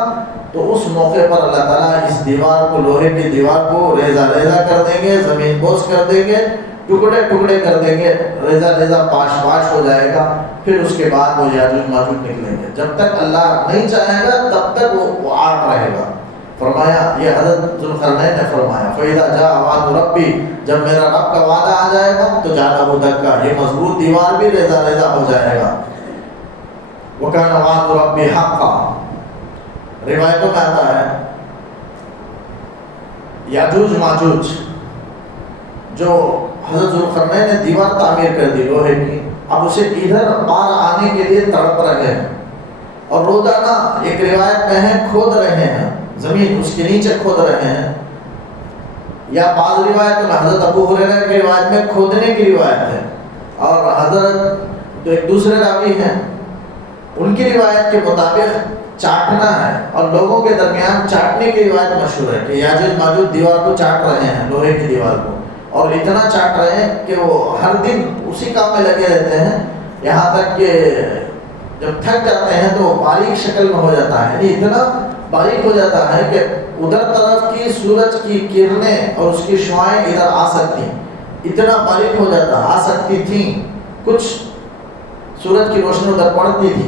تو اس موقع پر اللہ تعالیٰ اس دیوار کو، لوہے کی دیوار کو ریزہ کر دیں گے، زمین بوس کر دیں گے، ٹکڑے کر دیں گے، ریزہ پاش ہو جائے گا. پھر اس کے بعد وہ یاجوج ماجوج نکلیں گے. جب تک اللہ نہیں چاہے گا تب تک وہ آٹ رہے گا. فرمایا یہ حضرت ذوالقرنین نے فرمایا فَإِذَا جَاءَ وَعْدُ رَبِّي، جب میرا رب کا وعدہ آ جائے گا تو جَعَلَهُ دَكًّا، یہ مضبوط دیوار بھی ریزہ ہو جائے گا. وَكَانَ وَعْدُ رَبِّي حَقًّا، روایتوں میں آتا ہے یاجوج ماجوج جو حضرت ذوالقرنین نے دیوار تعمیر کر دی لوہے کی، اب اسے ادھر پار آنے کے لیے تڑپ رہے ہیں، اور روزانہ ایک روایت میں ہے کھود رہے ہیں، زمین اس کے نیچے کھود رہے ہیں، یا بعض روایت میں حضرت ابو ہریرہ کی روایت میں کھودنے کی روایت ہے، اور حضرت جو ایک دوسرے راوی ہیں ان کی روایت کے مطابق چاٹنا ہے، اور لوگوں کے درمیان چاٹنے کی روایت مشہور ہے کہ یاجوج ماجوج دیوار کو چاٹ رہے ہیں، لوہے کی دیوار کو، اور اتنا چاٹ رہے ہیں کہ وہ ہر دن اسی کام میں لگے رہتے ہیں، یہاں تک کہ جب تھک جاتے ہیں تو باریک شکل میں ہو جاتا ہے، یعنی اتنا باریک ہو جاتا ہے کہ ادھر طرف کی سورج کی کرنیں اور اس کی شعاعیں ادھر آ سکتی، اتنا باریک ہو جاتا، آ سکتی تھیں، کچھ سورج کی روشنی ادھر پڑتی تھی،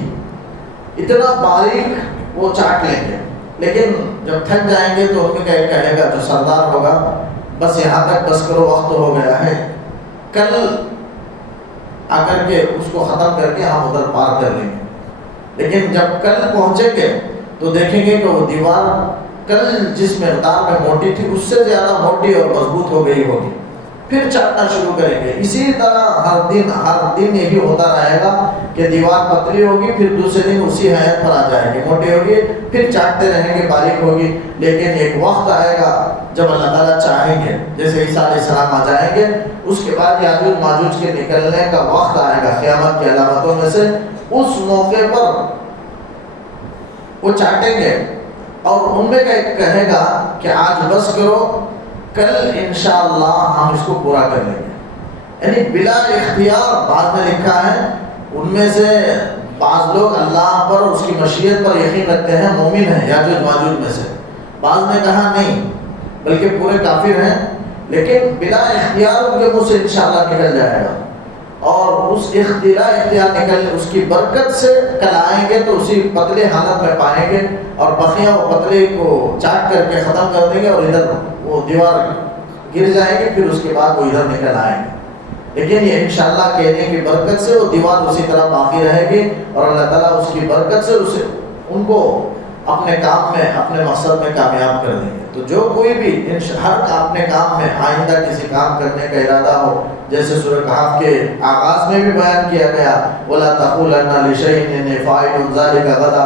اتنا باریک وہ چاٹ لیں گے. لیکن جب تھک جائیں گے تو ان میں کہے گا جو سردار ہوگا بس یہاں تک بس کرو، وقت ہو گیا ہے، کل آ کر کے اس کو ختم کر کے ہم ادھر پار کر لیں گے. لیکن جب کل پہنچیں گے تو دیکھیں گے کہ وہ دیوار کل جس مقدار میں موٹی تھی اس سے زیادہ موٹی اور مضبوط ہو گئی ہوگی. پھر چاٹنا شروع کریں گے. اسی طرح ہر دن یہی ہوتا رہے گا کہ دیوار پتلی ہوگی، پھر دوسرے دن اسی حیت پر آ جائے گی، موٹی ہوگی، پھر چاٹتے رہیں گے، باریک ہوگی. لیکن ایک وقت آئے گا جب اللہ تعالیٰ چاہیں گے، جیسے عیسیٰ علیہ السلام آ جائیں گے، اس کے بعد یاجوج ماجوج کے نکلنے کا وقت آئے گا قیامت کی علامتوں میں سے. اس موقع پر وہ چاٹیں گے اور ان میں کہے گا کہ آج بس کرو، کل انشاءاللہ ہم اس کو پورا کر لیں گے. یعنی بلا اختیار. بعد میں لکھا ہے ان میں سے بعض لوگ اللہ پر، اس کی مشیت پر یقین رکھتے ہیں، مومن ہیں یاجوج ماجوج میں سے. بعض نے کہا نہیں، بلکہ پورے کافر ہیں، لیکن بلا اختیار ان کے منہ سے انشاءاللہ نکل جائے گا. اور اس اختیار نکل، اس کی برکت سے کل آئیں گے تو اسی پتلے حالت میں پائیں گے، اور بقیہ وہ پتلے کو چاٹ کر کے ختم کر دیں گے، اور ادھر وہ دیوار گر جائے گی، پھر اس کے بعد وہ ادھر نکل آئیں گے. لیکن یہ انشاءاللہ کہنے کی برکت سے وہ دیوار اسی طرح باقی رہے گی، اور اللہ تعالیٰ اس کی برکت سے ان کو اپنے کام میں، اپنے مقصد میں کامیاب کر دیں گے. تو جو کوئی بھی ہر اپنے کام میں آئندہ کسی کام کرنے کا ارادہ ہو، جیسے سورہ کہف کے آغاز میں بھی بیان کیا گیا وَلَا تَقُولَنَّ لِشَيْءٍ إِنِّي فَاعِلٌ ذَلِكَ غَدًا،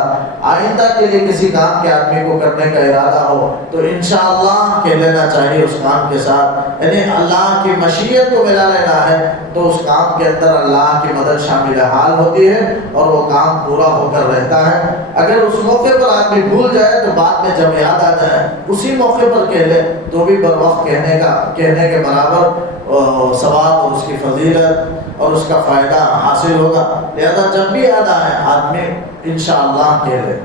آئندہ کے لیے کسی کام کے آدمی کو کرنے کا ارادہ ہو تو انشاءاللہ کہہ لینا چاہیے اس کام کے ساتھ. یعنی اللہ کی مشیت کو ملا لینا ہے تو اس کام کے اندر اللہ کی مدد شامل حال ہوتی ہے اور وہ کام پورا ہو کر رہتا ہے. اگر اس موقع پر آدمی بھول جائے تو بعد میں جب یاد آ جائے اسی موقع پر کہہ لے تو بھی بر وقت کہنے کے برابر ثواب اور اس کی فضیلت اور اس کا فائدہ حاصل ہوگا. لہذا جب بھی یاد آئے آدمی انشاءاللہ کہہ لے.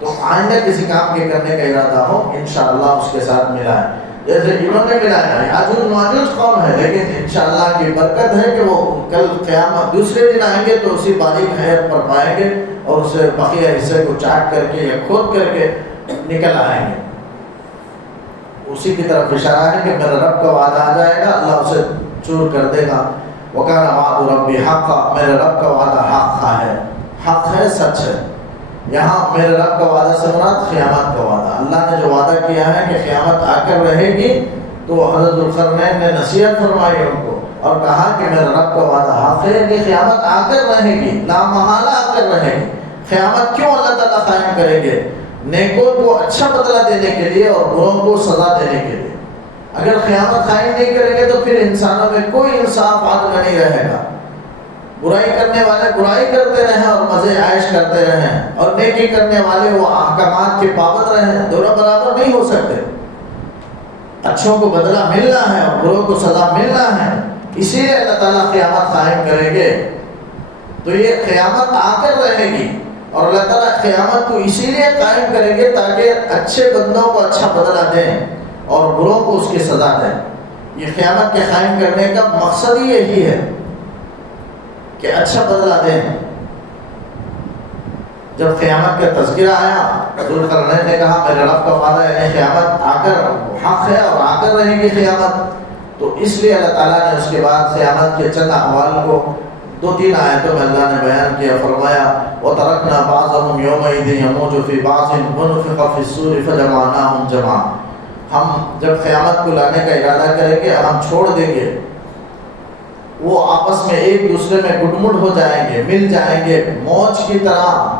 تو آئندہ کسی کام کے کرنے کا ارادہ ہو انشاءاللہ اس کے ساتھ ملائے. جیسے انہوں نے ملایا یاجوج ماجوج قوم ہے، لیکن انشاءاللہ کی برکت ہے کہ وہ کل قیامت دوسرے دن آئیں گے تو اسی باریک حیت پر پائیں گے اور اسے بقیہ حصے کو چاٹ کر کے یا کھود کر کے نکل آئیں گے. اسی کی طرف اشارہ ہے کہ میرا رب کا وعدہ آ جائے گا، اللہ اسے چور کر دے گا. وَكَانَ وَعْدُ رَبِّي حَقًّا، میرے رب کا وعدہ حق ہے، حق ہے، سچ ہے. یہاں میرے رب کا وعدہ سے مراد قیامت کا وعدہ. اللہ نے جو وعدہ کیا ہے کہ قیامت آ کر رہے گی، تو حضرت ذوالقرنین نے نصیحت فرمائی ان کو اور کہا کہ میرے رب کا وعدہ حق ہے کہ قیامت آ کر رہے گی، لا محالہ آ کر رہے گی. قیامت کیوں اللہ تعالیٰ قائم کریں گے؟ نیکوں کو اچھا بدلہ دینے کے لیے اور بروں کو سزا دینے کے لیے. اگر قیامت قائم نہیں کریں گے تو پھر انسانوں میں کوئی انصاف عدل نہیں رہے گا. برائی کرنے والے برائی کرتے رہیں اور مزے عائش کرتے رہیں، اور نیکی کرنے والے وہ احکامات کے پابند رہیں. دونوں برابر نہیں ہو سکتے. اچھوں کو بدلہ ملنا ہے اور بروں کو سزا ملنا ہے، اسی لیے اللہ تعالیٰ قیامت قائم کریں گے. تو یہ قیامت آ کر رہے گی اور اللہ تعالیٰ قیامت کو اسی لیے قائم کریں گے تاکہ اچھے بندوں کو اچھا بدلہ دیں اور بروں کو اس کی سزا دیں. یہ قیامت کے قائم کرنے کا مقصد ہی یہی ہے کہ اچھا بدلہ دیں. جب قیامت کا تذکرہ آیا ذوالقرنین نے کہا میرے رب کا وعدہ ہے قیامت آ کر حق ہے اور آ کر رہے گی قیامت. تو اس لیے اللہ تعالیٰ نے اس کے بعد قیامت کے چند احوال کو 2-3 آیتوں میں اللہ نے بیان کیا. فرمایا وَتَرَكْنَا بَعْضَهُمْ يَوْمَئِذٍ يَمُوجُ فِي بَعْضٍ وَنُفِخَ فِي الصُّورِ فَجَمَعْنَاهُمْ جَمْعًا. ہم جب قیامت کو لانے کا ارادہ کریں گے ہم چھوڑ دیں گے، وہ آپس میں ایک دوسرے میں گٹ مٹ ہو جائیں گے، مل جائیں گے، موج کی طرح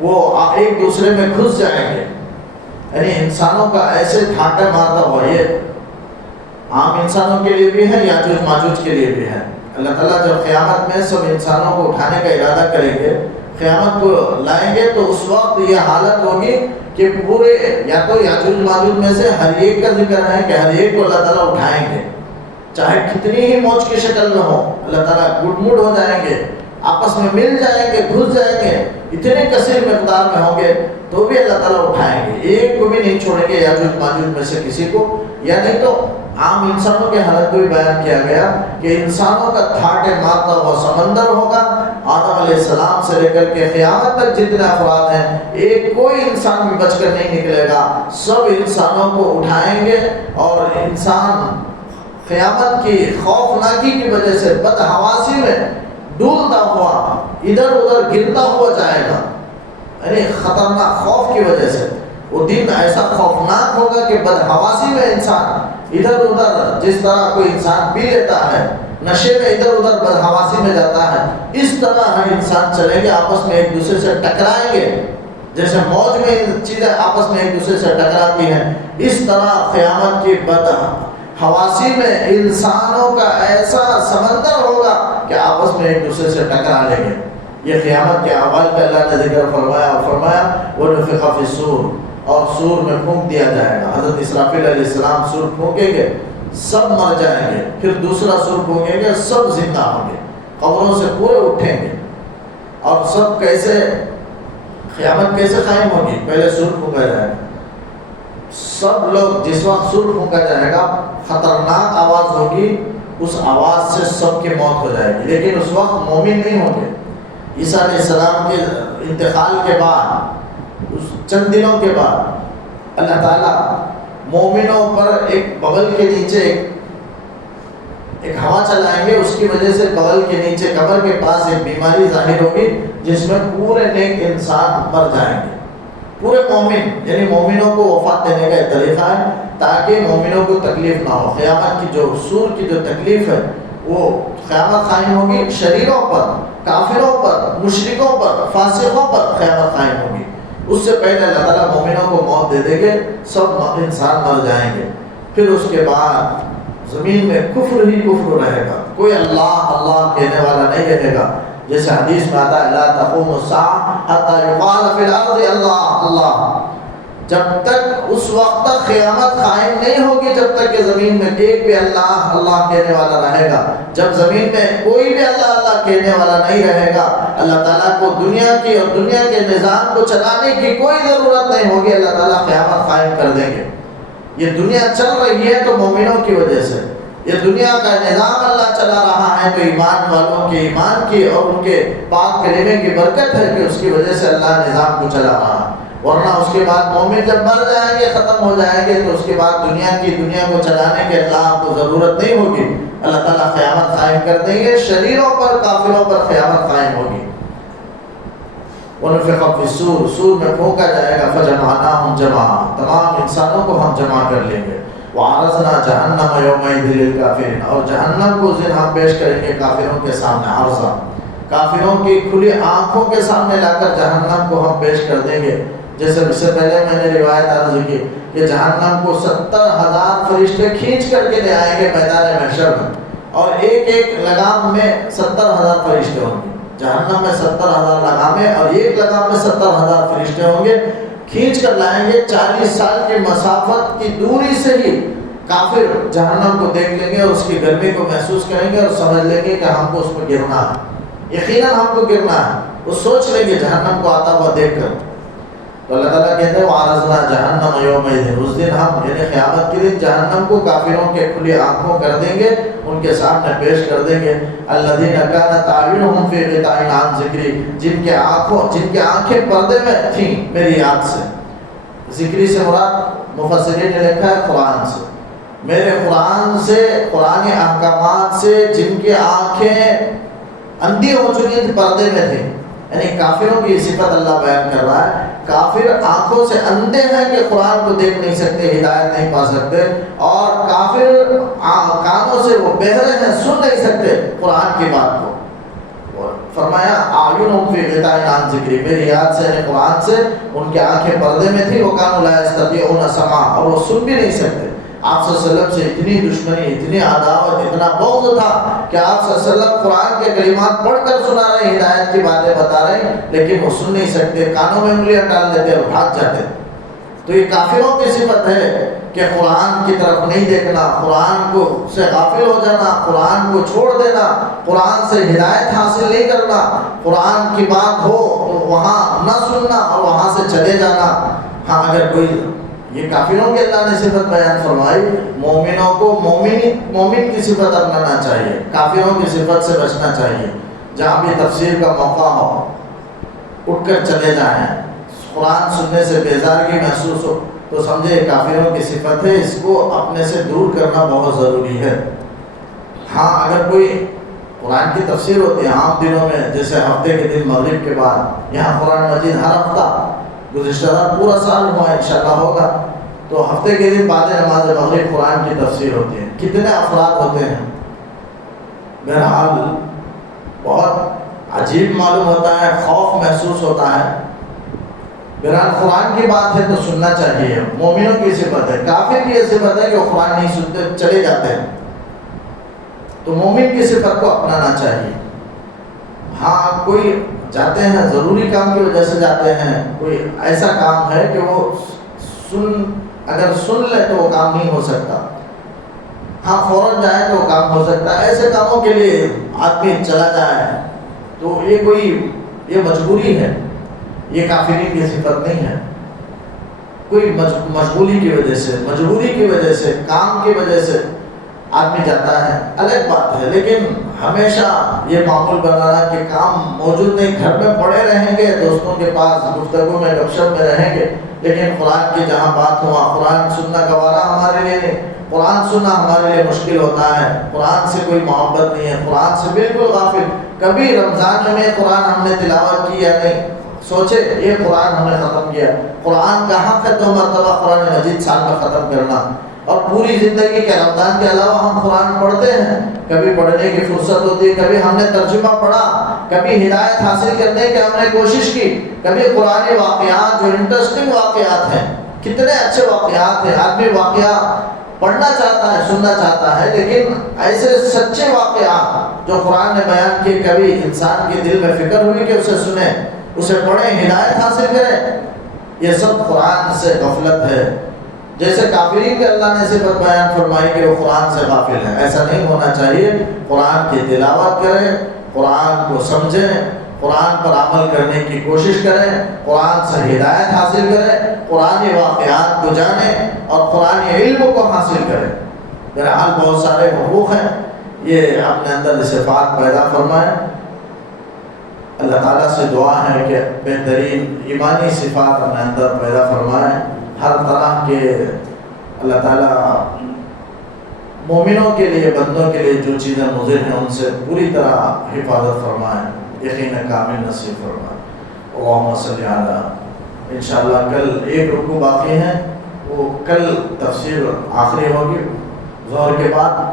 وہ ایک دوسرے میں گھس جائیں گے. یعنی انسانوں کا ایسے ڈھانٹا مارتا ہوا، یہ عام انسانوں کے لیے بھی ہے، یاجوج ماجوج کے لیے بھی ہے. اللہ تعالیٰ جب قیامت میں سب انسانوں کو اٹھانے کا ارادہ کریں گے، قیامت کو لائیں گے، تو اس وقت یہ حالت ہوگی کہ پورے یا تو یاجوج ماجوج میں سے ہر ایک کا ذکر ہے کہ ہر ایک کو اللہ تعالیٰ اٹھائیں گے، چاہے کتنی ہی موج کی شکل میں ہو. اللہ تعالیٰ گٹ مٹ ہو جائیں گے، آپس میں مل جائیں گے، گھس جائیں گے، اتنے کثیر مقدار میں ہوں گے تو بھی اللہ تعالیٰ اٹھائیں گے. ایک کو بھی نہیں چھوڑیں گے یاجوج ماجوج میں سے کسی کو. یا نہیں تو عام انسانوں کے حالت کو بھی بیان کیا گیا کہ انسانوں کا تھاٹے مارتا ہوا سمندر ہوگا. آدم علیہ السلام سے لے کر کے قیامت تک جتنے افراد ہیں، ایک کوئی انسان بھی بچ کر نہیں نکلے گا. سب انسانوں کو اٹھائیں گے اور انسان قیامت کی خوفناکی کی وجہ سے بدحواسی میں ڈولتا ہوا ادھر ادھر گرتا ہوا جائے گا. یعنی خطرناک خوف کی وجہ سے وہ دن ایسا خوفناک ہوگا کہ بدحواسی میں انسان ادھر ادھر جس طرح کوئی انسان پی لیتا ہے، نشے میں ادھر ادھر بدحواسی میں جاتا ہے، اس طرح ہر انسان چلیں گے، آپس میں ایک دوسرے سے ٹکرائیں گے، جیسے موج میں چیزیں آپس میں ایک دوسرے سے ٹکراتی ہیں، اس طرح قیامت کی بدحواسی میں انسانوں کا ایسا سمندر ہوگا کہ آپس میں ایک دوسرے سے ٹکرا لیں گے۔ یہ قیامت کے احوال کا اللہ نے ذکر فرمایا اور فرمایا وَنُفِخَ فِي الصُّورِ، اور سور میں پھونک دیا جائے گا۔ حضرت اسرافیل علیہ السلام سور پھونکیں گے، سب مر جائیں گے، پھر دوسرا سور پھونکیں گے، سب زندہ ہوں گے، قبروں سے پورے اٹھیں گے، اور سب کیسے قیامت کیسے قائم ہوگی؟ پہلے سور پھونکا جائے گا، سب لوگ جس وقت سور پھونکا جائے گا خطرناک آواز ہوگی، اس آواز سے سب کی موت ہو جائے گی، لیکن اس وقت مومن نہیں ہوں گے۔ عیسیٰ علیہ السلام کے انتقال کے بعد، اس چند دنوں کے بعد اللہ تعالیٰ مومنوں پر ایک بغل کے نیچے ایک ہوا چلائیں گے، اس کی وجہ سے بغل کے نیچے کمر کے پاس ایک بیماری ظاہر ہوگی جس میں پورے نیک انسان مر جائیں گے، پورے مومن، یعنی مومنوں کو وفات دینے کا ایک طریقہ ہے تاکہ مومنوں کو تکلیف نہ ہو۔ قیامت کی جو سور کی جو تکلیف ہے وہ قیامت قائم ہوگی، شریروں پر، کافروں پر، مشرکوں پر، فاسقوں پر قیامت قائم ہوگی۔ اس سے پہلے اللہ تعالیٰ مومنوں کو موت دے دیں گے، سب انسان مر جائیں گے، پھر اس کے بعد زمین میں کفر ہی کفر رہے گا، کوئی اللہ اللہ کہنے والا نہیں رہے گا، جیسے حدیث میں آتا ہے لا تقوم الساعة حتى يقال في الارض اللہ اللہ، جب تک اس وقت تک قیامت قائم نہیں ہوگی جب تک کہ زمین میں ایک بھی اللہ اللہ کہنے والا رہے گا۔ جب زمین میں کوئی بھی اللہ اللہ کہنے والا نہیں رہے گا، اللہ تعالیٰ کو دنیا کی اور دنیا کے نظام کو چلانے کی کوئی ضرورت نہیں ہوگی، اللہ تعالیٰ قیامت قائم کر دیں گے۔ یہ دنیا چل رہی ہے تو مومنوں کی وجہ سے، یہ دنیا کا نظام اللہ چلا رہا ہے تو ایمان والوں کے ایمان کی اور ان کے پاک کلمے کی برکت ہے کہ اس کی وجہ سے اللہ نظام کو چلا رہا ہے، ورنہ اس کے بعد مومن جب مر جائیں گے، ختم ہو جائیں گے، تو اس کے بعد دنیا کو چلانے کے اللہ کو ضرورت نہیں ہوگی، اللہ تعالیٰ قیامت قائم کر دیں گے، شریروں پر کافروں پر قیامت قائم ہوگی۔ وَنُفِخَ فِي الصُّورِ، سور میں پھونکا جائے گا، فَجَمَعْنَاهُمْ جَمْعًا، تمام انسانوں کو ہم جمع کر لیں گے، وَعَرَضْنَا جَهَنَّمَ يَوْمَئِذٍ لِلْكَافِرِينَ، اور جہنم کو اس دن ہم پیش کریں گے کافروں کے سامنے، عرضا، کافروں کی کھلی آنکھوں کے سامنے لا کر جہنم کو ہم پیش کر دیں گے۔ جیسے اس سے پہلے میں نے روایت عرض کی کہ جہنم کو 70,000 فرشتے کھینچ کر کے لے آئیں گے میدان محشر میں، اور ایک ایک لگام میں 70,000 فرشتے ہوں گے، جہنم میں 70,000 لگامیں اور ایک لگام میں 70,000 فرشتے ہوں گے، کھینچ کر لائیں گے۔ 40 سال کی مسافت کی دوری سے ہی کافر جہنم کو دیکھ لیں گے اور اس کی گرمی کو محسوس کریں گے اور سمجھ لیں گے کہ ہم کو اس پر گرنا ہے، یقیناً ہم کو گرنا ہے، وہ سوچ لیں گے جہنم کو آتا ہوا دیکھ کر۔ تو اللہ تعالیٰ کہتے ہیں وَعَرَضْنَا جَهَنَّمَ يَوْمَئِذٍ، اس دن ہم یعنی قیامت کے دن جہنم کو کافروں کے کھلی آنکھوں کر دیں گے، ان کے سامنے پیش کر دیں گے۔ الَّذِينَ كَانَتْ أَعْيُنُهُمْ فِي غِطَاءٍ عَنْ ذِكْرِي، جن کے آنکھیں پردے میں تھیں میری یاد سے۔ ذکری سے مراد مفسرین نے لکھا ہے قرآن سے، میرے قرآن سے، قرآن احکامات سے جن کی آنکھیں اندھی ہو چکی تھی، پردے میں تھے، یعنی کافروں کی صفت اللہ بیان کر رہا ہے۔ کافر آنکھوں سے اندھے ہیں کہ قرآن کو دیکھ نہیں سکتے، ہدایت نہیں پا سکتے، اور کافر کانوں سے وہ بہرے ہیں، سن نہیں سکتے قرآن کی بات کو۔ فرمایا اعینہم فی غطاء عن ذکری، میری یاد سے یعنی قرآن سے ان کی آنکھیں پردے میں تھی، وکانوا لا یستطیعون سماع، اور وہ سن بھی نہیں سکتے۔ آپ صلی اللہ علیہ وسلم سے اتنی دشمنی، اتنی عداوت، اتنا بغض تھا کہ آپ صلی اللہ علیہ وسلم قرآن کے کلمات پڑھ کر سنا رہے، ہدایت کی باتیں بتا رہے، لیکن وہ سن نہیں سکتے، کانوں میں انگلیاں ڈال دیتے اور بھاگ جاتے۔ تو یہ کافروں کی صفت ہے کہ قرآن کی طرف نہیں دیکھنا، قرآن کو سے غافل ہو جانا، قرآن کو چھوڑ دینا، قرآن سے ہدایت حاصل نہیں کرنا، قرآن کی بات ہو تو وہاں نہ سننا اور وہاں سے چلے جانا۔ ہاں اگر کوئی، یہ کافروں کے اللہ نے صفت بیان فرمائی، مومنوں کو مومن کی صفت اپنانا چاہیے، کافروں کی صفت سے بچنا چاہیے۔ جہاں بھی تفسیر کا موقع ہو اٹھ کر چلے جائیں، قرآن سننے سے بیزارگی محسوس ہو تو سمجھے کافروں کی صفت ہے، اس کو اپنے سے دور کرنا بہت ضروری ہے۔ ہاں اگر کوئی قرآن کی تفسیر ہوتی ہے عام دنوں میں، جیسے ہفتے کے دن مغرب کے بعد، یہاں قرآن مجید ہر ہفتہ، گزشتہ سال پورا سال ہوا، انشاءاللہ ہوگا، تو ہفتے کے دن بعد نماز مغرب قرآن کی تفسیر ہوتی ہے. کتنے افراد ہوتے ہیں؟ بہرحال بہت عجیب معلوم ہوتا ہے، خوف محسوس ہوتا ہے. بہرحال قرآن کی بات ہے تو سننا چاہیے. مومنوں کی صفت ہے. کافر کی یہ صفت ہے کہ وہ قرآن نہیں سنتے، چلے جاتے ہیں. تو مومن کی صفت کو اپنانا چاہیے. ہاں کوئی جاتے ہیں ضروری کام کی وجہ سے جاتے ہیں، کوئی ایسا کام ہے کہ وہ اگر سن لے تو وہ کام نہیں ہو سکتا. ہاں فوراً جائے تو وہ کام ہو سکتا ہے. ایسے کاموں کے لیے آدمی چلا جائے تو یہ مجبوری ہے، یہ کافرین کی صفت نہیں ہے. کوئی مشغولی کی وجہ سے، مجبوری کی وجہ سے، کام کی وجہ سے آدمی جاتا ہے، الگ بات ہے. لیکن ہمیشہ یہ معمول بنانا کہ کام موجود نہیں، گھر میں پڑے رہیں گے، دوستوں کے پاس گفتگو میں گپ شپ میں رہیں گے، لیکن قرآن کی جہاں بات ہو وہاں قرآن سننا گوارا ہمارے لیے نہیں. قرآن سننا ہمارے لیے مشکل ہوتا ہے. قرآن سے کوئی محبت نہیں ہے، قرآن سے بالکل غافل. کبھی رمضان میں قرآن ہم نے تلاوت کی یا نہیں؟ سوچے یہ قرآن ہم نے ختم کیا. قرآن کا حق ہے 2 مرتبہ قرآن مجید سال میں ختم کرنا، اور پوری زندگی کے رمضان کے علاوہ ہم قرآن پڑھتے ہیں. کبھی پڑھنے کی فرصت ہوتی ہے، کبھی ہم نے ترجمہ پڑھا، کبھی ہدایت حاصل کرنے کی ہم نے کوشش کی، کبھی قرآنی واقعات جو انٹرسٹنگ واقعات ہیں، کتنے اچھے واقعات ہیں. آدمی واقعہ پڑھنا چاہتا ہے، سننا چاہتا ہے، لیکن ایسے سچے واقعات جو قرآن نے بیان کیے، کبھی انسان کے دل میں فکر ہوئی کہ اسے سنیں، اسے پڑھیں، ہدایت حاصل کریں. یہ سب قرآن سے غفلت ہے. جیسے کافرین کے اللہ نے صفت بیان فرمائی کہ وہ قرآن سے غافل ہیں، ایسا نہیں ہونا چاہیے. قرآن کی تلاوت کریں، قرآن کو سمجھیں، قرآن پر عمل کرنے کی کوشش کریں، قرآن سے ہدایت حاصل کریں، قرآنی واقعات کو جانیں اور قرآنی علم کو حاصل کریں. بہرحال بہت سارے حقوق ہیں، یہ اپنے اندر صفات پیدا فرمائیں. اللہ تعالیٰ سے دعا ہے کہ بہترین ایمانی صفات اپنے اندر پیدا فرمائیں. ہر طرح کے اللہ تعالیٰ مومنوں کے لیے، بندوں کے لیے جو چیزیں مضر ہیں ان سے پوری طرح حفاظت فرمائیں، یقین کامل نصیب فرمائیں. اللہم صلی علی. انشاءاللہ کل ایک رکوع باقی ہے، وہ کل تفسیر آخری ہوگی ظہر کے بعد،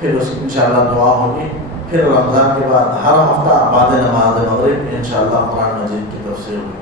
پھر اس انشاءاللہ دعا ہوگی. پھر رمضان کے بعد ہر ہفتہ بعد نماز مغرب انشاءاللہ قرآن مجید کی تفسیر ہوگی.